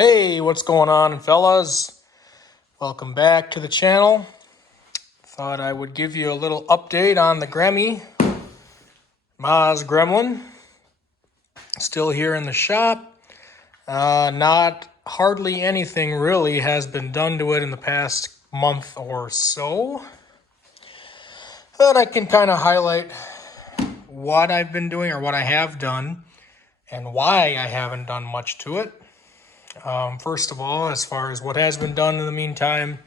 Hey, what's going on, fellas? Welcome back to the channel. Thought I would give you a little update on the AMC Gremlin. Still here in the shop. Not hardly anything really has been done to it in the past month or so. But I can kind of highlight what I've been doing or what I have done and why I haven't done much to it. First of all, as far as what has been done in the meantime,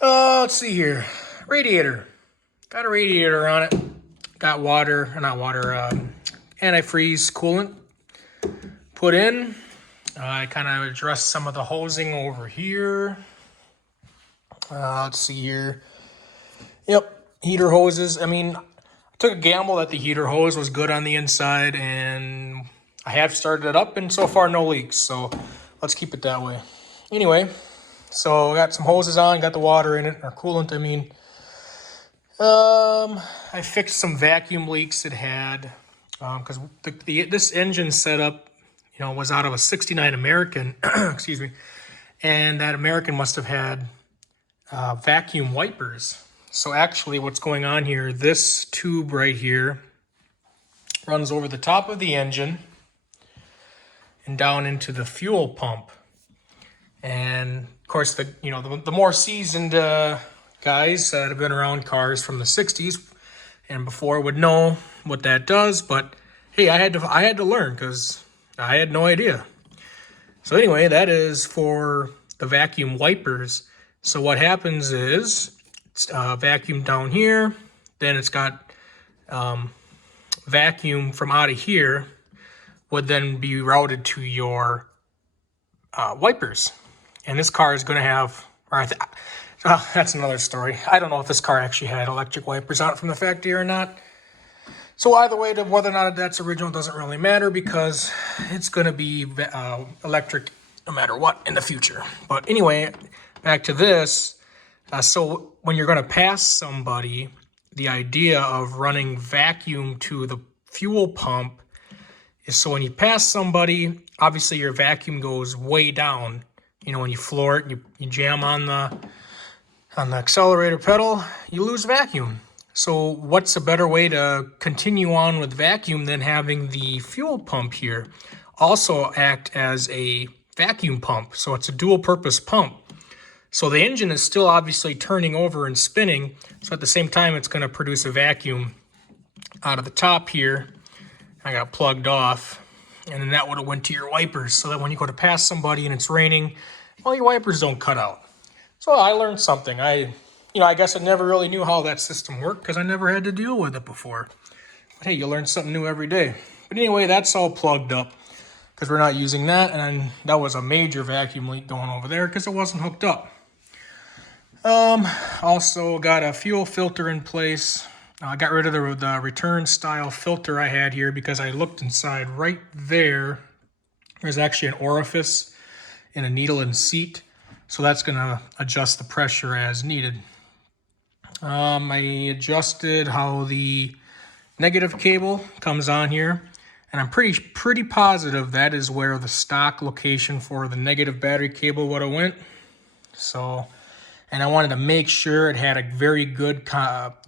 let's see here. Radiator. Got a radiator on it. Got water, or not water, antifreeze coolant put in. I kind of addressed some of the hosing over here. Let's see here. Yep, heater hoses. I mean, I took a gamble that the heater hose was good on the inside, and I have started it up, and so far no leaks, so let's keep it that way. Anyway, so I got some hoses on, got the water in it, or coolant, I mean. I fixed some vacuum leaks it had, because this engine setup, was out of a 69 American, excuse me, and that American must have had vacuum wipers. So actually what's going on here, this tube right here runs over the top of the engine and down into the fuel pump. And of course, the more seasoned guys that have been around cars from the 60s and before would know what that does. But hey, I had to learn because I had no idea. So anyway, that is for the vacuum wipers. So what happens is it's vacuum down here, then it's got vacuum from out of here would then be routed to your wipers. And this car is going to have, that's another story. I don't know if this car actually had electric wipers on it from the factory or not. So either way, whether or not that's original doesn't really matter because it's going to be electric no matter what in the future. But anyway, back to this. So when you're going to pass somebody, the idea of running vacuum to the fuel pump is so when you pass somebody, obviously your vacuum goes way down. When you floor it, you jam on the accelerator pedal, you lose vacuum. So what's a better way to continue on with vacuum than having the fuel pump here also act as a vacuum pump? So it's a dual purpose pump. So the engine is still obviously turning over and spinning. So at the same time, it's going to produce a vacuum out of the top here. I got plugged off, and then that would have went to your wipers so that when you go to pass somebody and it's raining, well, your wipers don't cut out. So I learned something. I guess I never really knew how that system worked because I never had to deal with it before. But hey, you learn something new every day. But anyway, that's all plugged up because we're not using that, and that was a major vacuum leak going over there because it wasn't hooked up. Also got a fuel filter in place. I got rid of the return style filter I had here because I looked inside right there. There's actually an orifice in a needle and seat. So that's going to adjust the pressure as needed. I adjusted how the negative cable comes on here. And I'm pretty positive that is where the stock location for the negative battery cable would have went. So, and I wanted to make sure it had a very good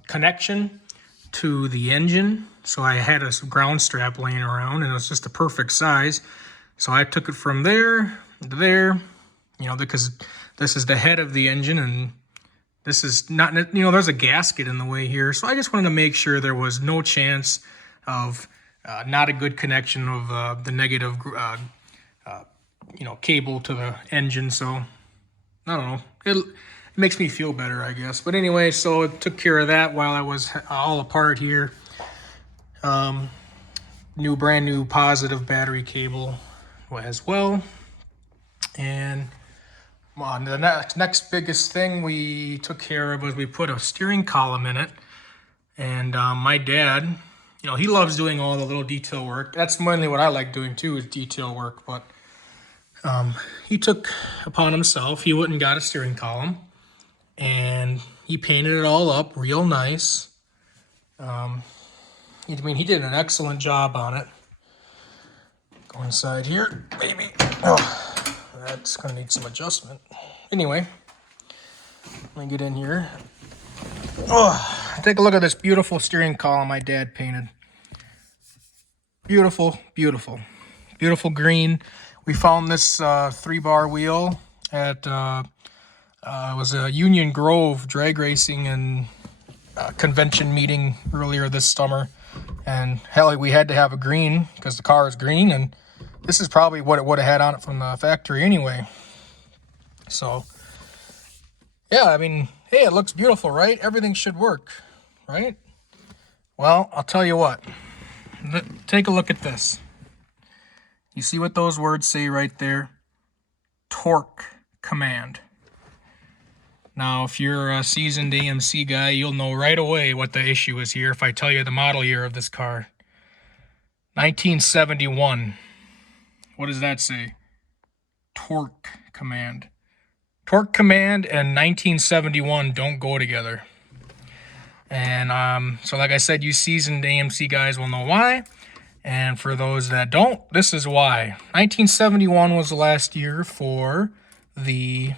connection to the engine. So I had a ground strap laying around and it was just the perfect size. So I took it from there to there, because this is the head of the engine and this is not, there's a gasket in the way here. So I just wanted to make sure there was no chance of not a good connection of the negative, cable to the engine. So I don't know. It makes me feel better, I guess. But anyway, so it took care of that while I was all apart here. Brand new positive battery cable as well. And the next biggest thing we took care of was we put a steering column in it. And my dad, he loves doing all the little detail work. That's mainly what I like doing too, is detail work. But he took upon himself, he went and got a steering column. And he painted it all up real nice. He did an excellent job on it. Go inside here, maybe. Oh. that's going to need some adjustment. Anyway, let me get in here. Oh, take a look at this beautiful steering column my dad painted. Beautiful, beautiful. Beautiful green. We found this 3-bar wheel at it was a Union Grove drag racing and convention meeting earlier this summer, and hell, we had to have a green because the car is green, and this is probably what it would have had on it from the factory anyway. So yeah, I mean, hey, it looks beautiful, right? Everything should work, right? Well, I'll tell you what. Take a look at this. You see what those words say right there? Torque command. Now, if you're a seasoned AMC guy, you'll know right away what the issue is here if I tell you the model year of this car. 1971. What does that say? Torque command. Torque command and 1971 don't go together. And so like I said, you seasoned AMC guys will know why. And for those that don't, this is why. 1971 was the last year for the,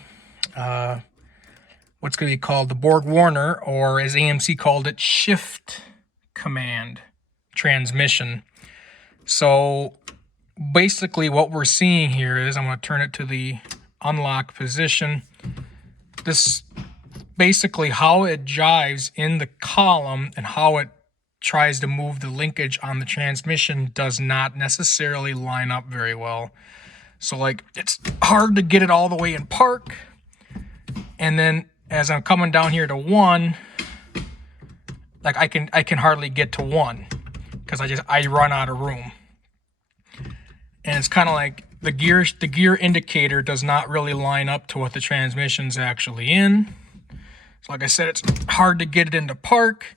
what's going to be called the Borg-Warner, or as AMC called it, shift command transmission. So basically what we're seeing here is, I'm going to turn it to the unlock position. This basically how it jives in the column and how it tries to move the linkage on the transmission does not necessarily line up very well. So like, it's hard to get it all the way in park, and then as I'm coming down here to 1, like I can hardly get to 1 because I run out of room. And it's kind of like the gear indicator does not really line up to what the transmission's actually in. So like I said, it's hard to get it into park.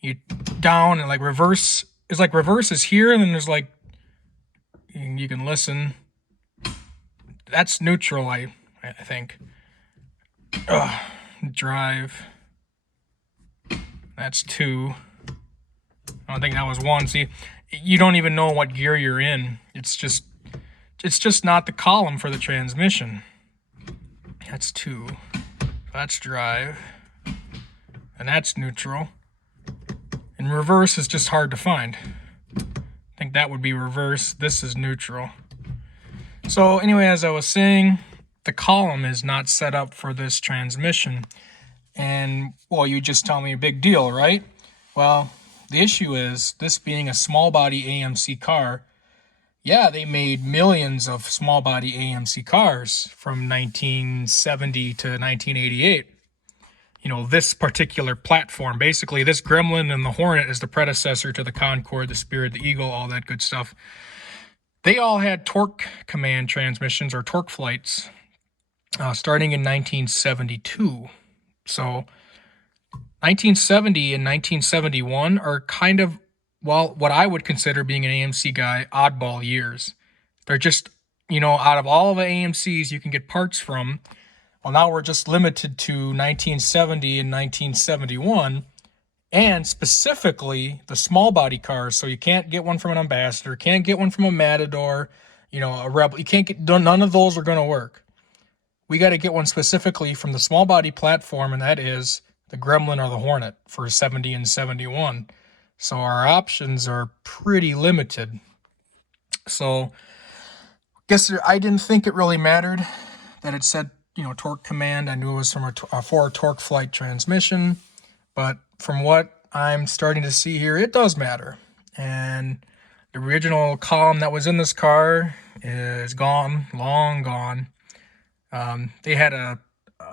You down, and like reverse is here, and then there's like, you can listen. That's neutral, I think. Drive. That's 2. I don't think that was 1. See, you don't even know what gear you're in. It's just not the column for the transmission. That's 2. That's drive. And that's neutral. And reverse is just hard to find. I think that would be reverse. This is neutral. So anyway, as I was saying, the column is not set up for this transmission. And, well, you just tell me a big deal, right? Well, the issue is, this being a small body AMC car, yeah, they made millions of small body AMC cars from 1970 to 1988. You know, this particular platform, basically this Gremlin and the Hornet is the predecessor to the Concorde, the Spirit, the Eagle, all that good stuff. They all had torque command transmissions, or torque flights, starting in 1972. So 1970 and 1971 are kind of, well, what I would consider, being an AMC guy, oddball years. They're just, you know, out of all the AMCs you can get parts from, well, now we're just limited to 1970 and 1971, and specifically the small body cars. So you can't get one from an Ambassador, can't get one from a Matador, you know, a Rebel. You can't get, none of those are going to work. We got to get one specifically from the small body platform, and that is the Gremlin or the Hornet for 70 and 71. So our options are pretty limited. So I guess I didn't think it really mattered that it said, you know, torque command. I knew it was from for a torque flight transmission, but from what I'm starting to see here, it does matter. And the original column that was in this car is gone, long gone. They had a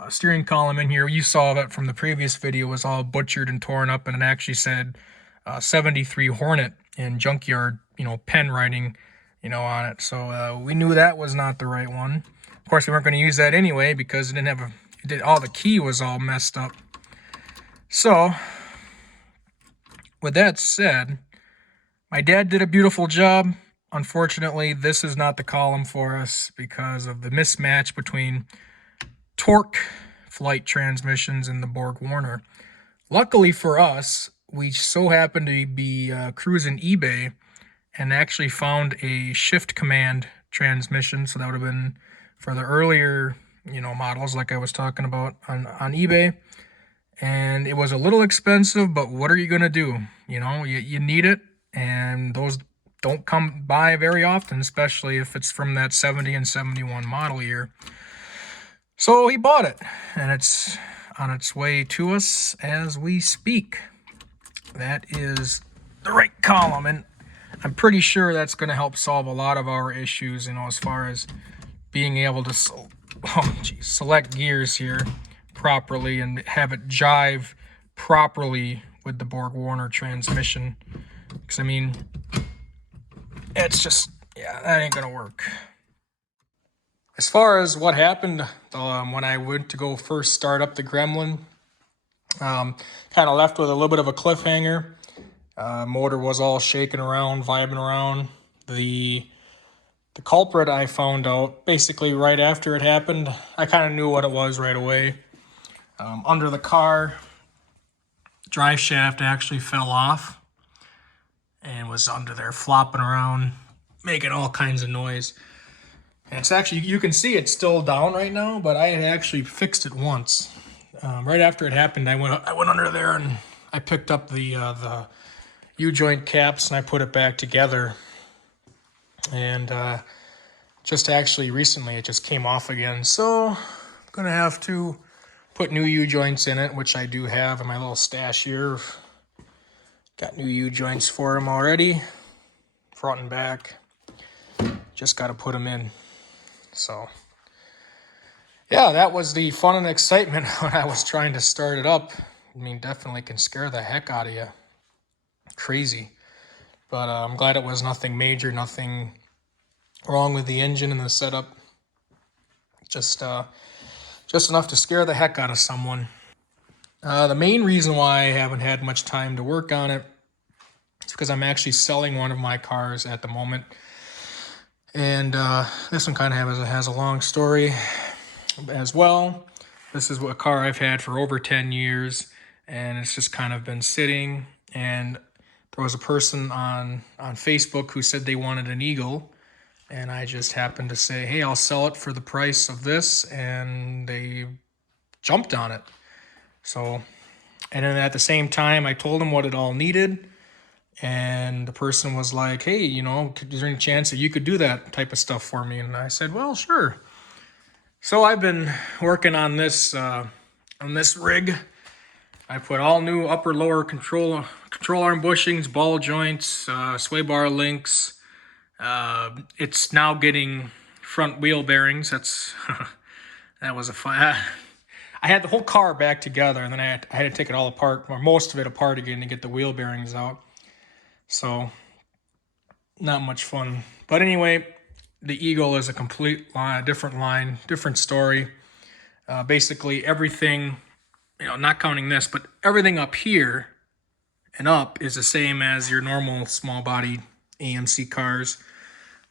steering column in here. You saw that from the previous video, was all butchered and torn up, and it actually said 73 Hornet in junkyard, you know, pen writing, you know, on it. So we knew that was not the right one. Of course, we weren't going to use that anyway because it didn't have all the key was all messed up. So with that said, my dad did a beautiful job. Unfortunately, this is not the column for us because of the mismatch between torque flight transmissions and the Borg-Warner. Luckily for us, we so happened to be cruising eBay and actually found a shift command transmission. So that would have been for the earlier, models like I was talking about on eBay. And it was a little expensive, but what are you going to do? You need it, and those don't come by very often, especially if it's from that 70 and 71 model year. So he bought it, and it's on its way to us as we speak. That is the right column, and I'm pretty sure that's going to help solve a lot of our issues, as far as being able to select gears here properly and have it jive properly with the Borg-Warner transmission. Because, it's just, that ain't going to work. As far as what happened when I went to go first start up the Gremlin, kind of left with a little bit of a cliffhanger. Motor was all shaking around, vibing around. The culprit I found out basically right after it happened. I kind of knew what it was right away. Under the car, drive shaft actually fell off and was under there flopping around, making all kinds of noise. And it's actually, you can see it's still down right now, but I had actually fixed it once. Right after it happened, I went under there and I picked up the U-joint caps and I put it back together. And just actually recently it just came off again. So I'm going to have to put new U-joints in it, which I do have in my little stash here. Got new U-joints for them already, front and back. Just got to put them in. So, yeah, that was the fun and excitement when I was trying to start it up. Definitely can scare the heck out of you. Crazy. But I'm glad it was nothing major, nothing wrong with the engine and the setup. Just enough to scare the heck out of someone. The main reason why I haven't had much time to work on it is because I'm actually selling one of my cars at the moment. And this one kind of has a long story as well. This is a car I've had for over 10 years, and it's just kind of been sitting. And there was a person on Facebook who said they wanted an Eagle, and I just happened to say, hey, I'll sell it for the price of this, and they jumped on it. So, and then at the same time, I told them what it all needed. And the person was like, hey, is there any chance that you could do that type of stuff for me? And I said, well, sure. So I've been working on this rig. I put all new upper lower control arm bushings, ball joints, sway bar links. It's now getting front wheel bearings. That was a fun. I had the whole car back together, and then I had to take it all apart, or most of it apart again, to get the wheel bearings out. So, not much fun. But anyway, the Eagle is a complete line, different story. Basically, everything, not counting this, but everything up here and up is the same as your normal small body AMC cars.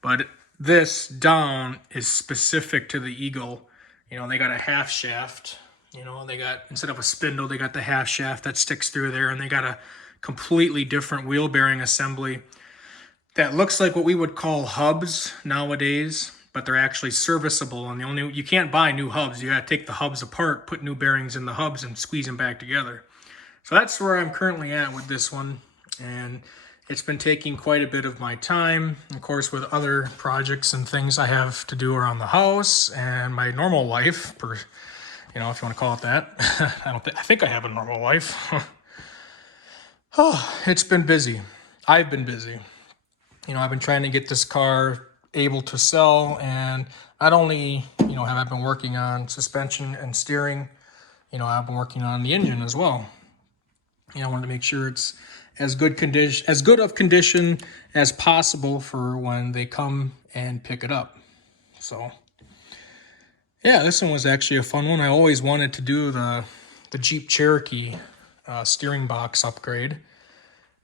But this down is specific to the Eagle. They got a half shaft. They got, instead of a spindle, they got the half shaft that sticks through there, and they got a completely different wheel bearing assembly that looks like what we would call hubs nowadays, but they're actually serviceable. And you can't buy new hubs. You got to take the hubs apart, put new bearings in the hubs, and squeeze them back together. So that's where I'm currently at with this one, and it's been taking quite a bit of my time. Of course, with other projects and things I have to do around the house and my normal life, if you want to call it that. I think I have a normal life. Oh, it's been busy. I've been busy. I've been trying to get this car able to sell, and not only, have I been working on suspension and steering, I've been working on the engine as well. I wanted to make sure it's as good of condition as possible for when they come and pick it up. So, yeah, this one was actually a fun one. I always wanted to do the Jeep Cherokee steering box upgrade,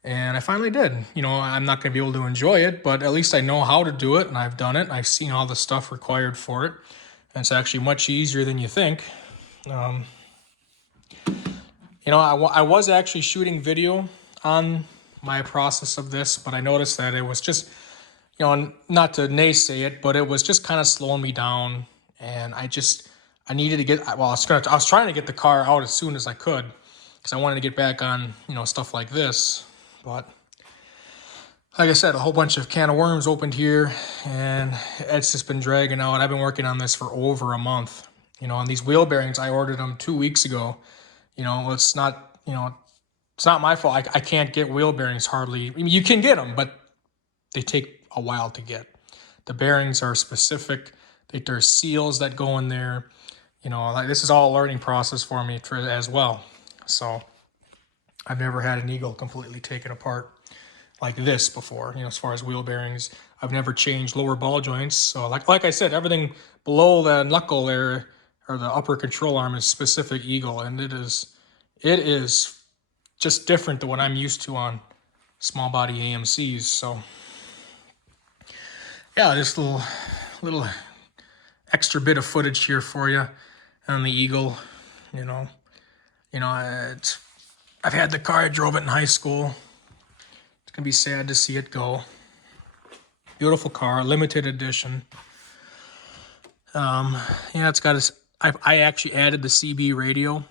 and I finally did. I'm not going to be able to enjoy it, but at least I know how to do it, and I've done it, and I've seen all the stuff required for it, and it's actually much easier than you think. I was actually shooting video on my process of this, but I noticed that it was just, not to naysay it, but it was just kind of slowing me down, and I needed to get, well, I was trying to get the car out as soon as I could because I wanted to get back on, stuff like this. But like I said, a whole bunch of can of worms opened here, and it's just been dragging out. I've been working on this for over a month, and these wheel bearings, I ordered them 2 weeks ago. It's not, it's not my fault. I can't get wheel bearings hardly. I mean, you can get them, but they take a while to get. The bearings are specific. There's seals that go in there. Like this is all a learning process for me as well. So I've never had an Eagle completely taken apart like this before, as far as wheel bearings. I've never changed lower ball joints. So like I said, everything below the knuckle there, or the upper control arm, is specific Eagle, and it is just different than what I'm used to on small body AMCs. So yeah, just a little extra bit of footage here for you on the Eagle. I've had the car. I drove it in high school. It's gonna be sad to see it go. Beautiful car, limited edition. It's got I actually added the CB radio.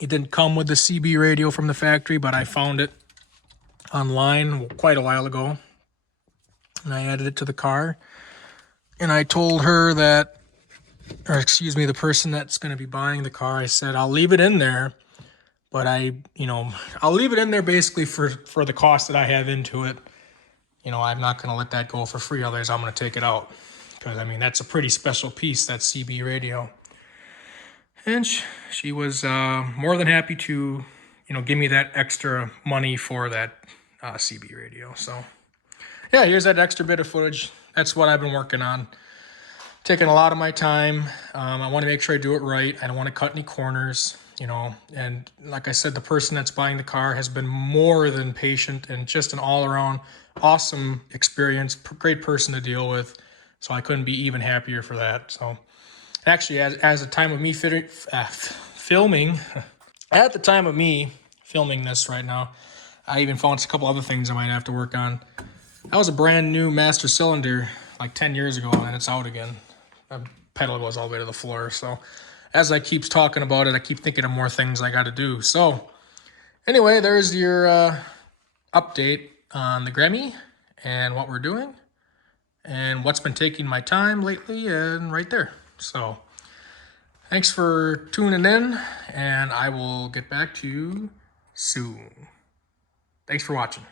It didn't come with the CB radio from the factory, but I found it online quite a while ago, and I added it to the car. And I told her that, the person that's going to be buying the car, I said, I'll leave it in there, but I'll leave it in there basically for the cost that I have into it. I'm not going to let that go for free, otherwise I'm going to take it out. Because, that's a pretty special piece, that CB radio. And she was more than happy to, give me that extra money for that CB radio. So, yeah, here's that extra bit of footage. That's what I've been working on. Taking a lot of my time. I want to make sure I do it right. I don't want to cut any corners, And like I said, the person that's buying the car has been more than patient and just an all-around awesome experience. Great person to deal with. So I couldn't be even happier for that. So actually, as the time of me filming, at the time of me filming this right now, I even found a couple other things I might have to work on. That was a brand new master cylinder like 10 years ago, and it's out again. The pedal goes all the way to the floor. So as I keep talking about it, I keep thinking of more things I got to do. So anyway, there's your update on the Gremmy and what we're doing and what's been taking my time lately, and right there. So thanks for tuning in, and I will get back to you soon. Thanks for watching.